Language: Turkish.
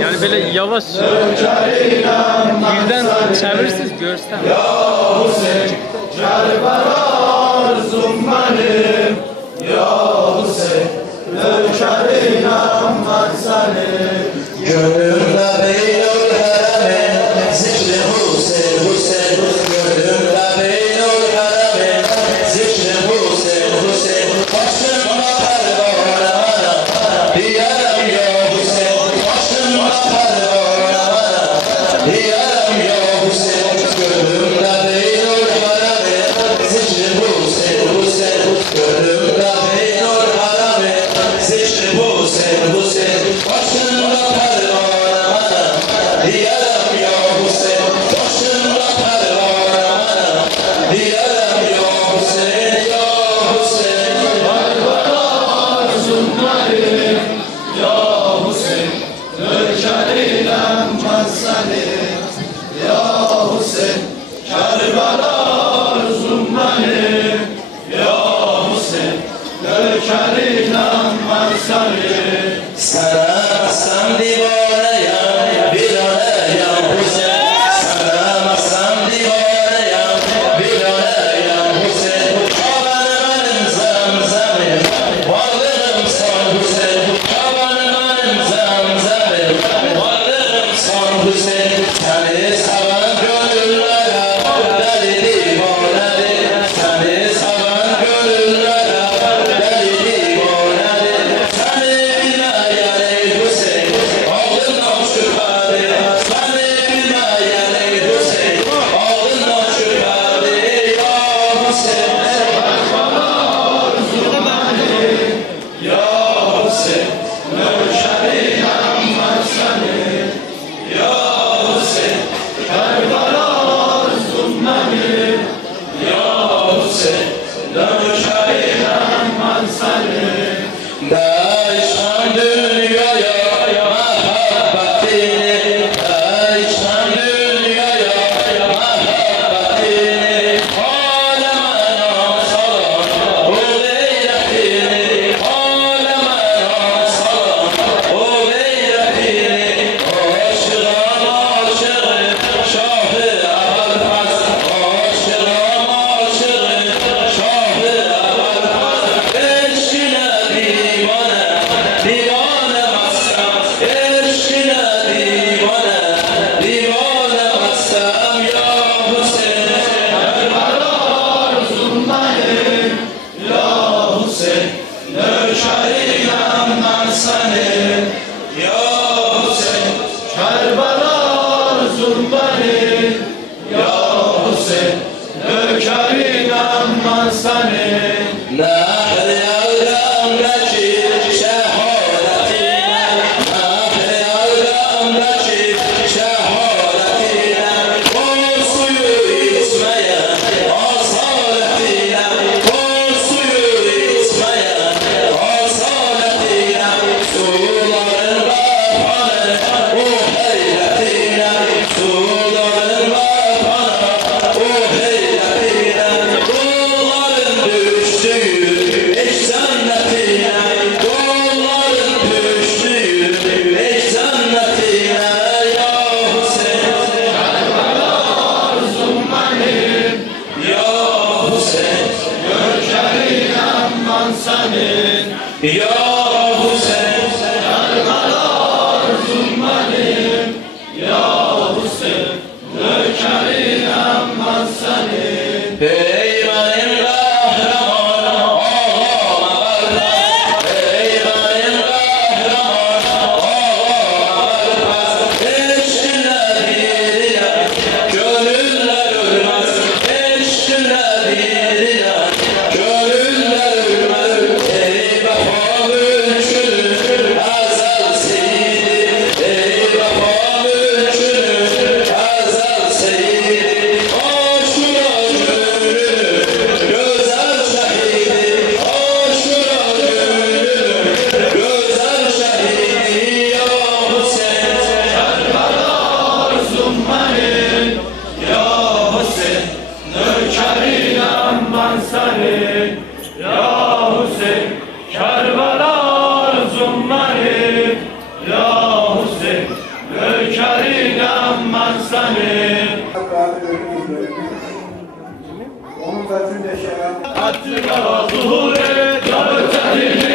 Yani böyle yavaş birden çevirirsiniz görsem. Ya Hüseyin, Kerbelar benim. Ya Hüseyin, nökerin aman seni. Gönlümde beynul heremin, zikri Hüseyin, Hüseyin. Gönlümde beynul heremin, zikri Hüseyin, Hüseyin. Başımda pervane var, diyelim ya Hüseyin. Başımda pervane var, diyelim ya Hüseyin. Gönlümde beynul heremin, zikri Hüseyin, Hüseyin. Gönlümde beynul heremin, zikri Hüseyin, Hüseyin. Başımda pervane var, diyelim ya Hüseyin. Başımda pervane var, diyelim ya Hüseyin, ya Hüseyin. Kerbelar zulmerim, ya Hüseyin. Nökerin aman seni, ya Hüseyin. Kerbelar zulmerim, ya Hüseyin. Nökerin aman seni. Sevemezsem divaneyim, bilaneyim Hüseyin. Sevemezsem divaneyim, bilaneyim Hüseyin. Kabe'nin zemzemim, varlığım son Hüseyin. Kabe'nin zemzemim, varlığım son Hüseyin. Seni seven gönüllere deli divanedir. Seni seven gönüllere deli divanedir. Seni bilmeyen ey Hüseyin, ağlından şüphedir. Seni bilmeyen ey Hüseyin, ağlından şüphedir. Ya Hüseyin, Kerbelar zulmerim, ya Hüseyin. Nökerin aman seni, ya Hüseyin. Kerbelar zulmerim, ya Hüseyin. Nökerin aman seni. Değişen dünyaya mehabbetini, değişen dünyaya mehabbetini. Alemen asalan o gayretini, alemen asalan o gayretini. Aşıram aşığı şahı Ebu'l-Faz, aşıram aşığı şahı Ebu'l-Faz. Eşkine divane, divane masam, eşkine divane, divane masam ya Hüseyin. Kerbelar zulmerim, ya Hüseyin. Nökerin aman seni, ya Hüseyin. Kerbelar zulmerim, ya Hüseyin. Nökerin aman seni. Nehr yârdamdaki şeharetine, nehr yârdamdaki şeharetine. O suyu içmeye asaletine, o suyu içmeye asaletine. Suların vatanı o heyretine, suların vatanı o heyretine. Kulların düştüğü eş cennetine, kulların düştüğü eş cennetine. Ya Hüseyin, Kerbelar zulmerim, ya Hüseyin. Nökerin aman senin, ya Hüseyin. Kerbelar zulmerim, ya Hüseyin. Nökerin aman senin. Ey benim kahraman ağlama Ebu'l-Faz, ey benim kahraman ağlama Ebu'l-Faz. Eşkine dirilen gönüller ölmez, eşkine dirilen gönüller ölmez. Ey vefalı seni Ya Hüseyin Kerbela arzum benim Ya Hüseyin Gökerinem ben seni Onun da tüm yaşayan Hattına zuhur et Ya Hüseyin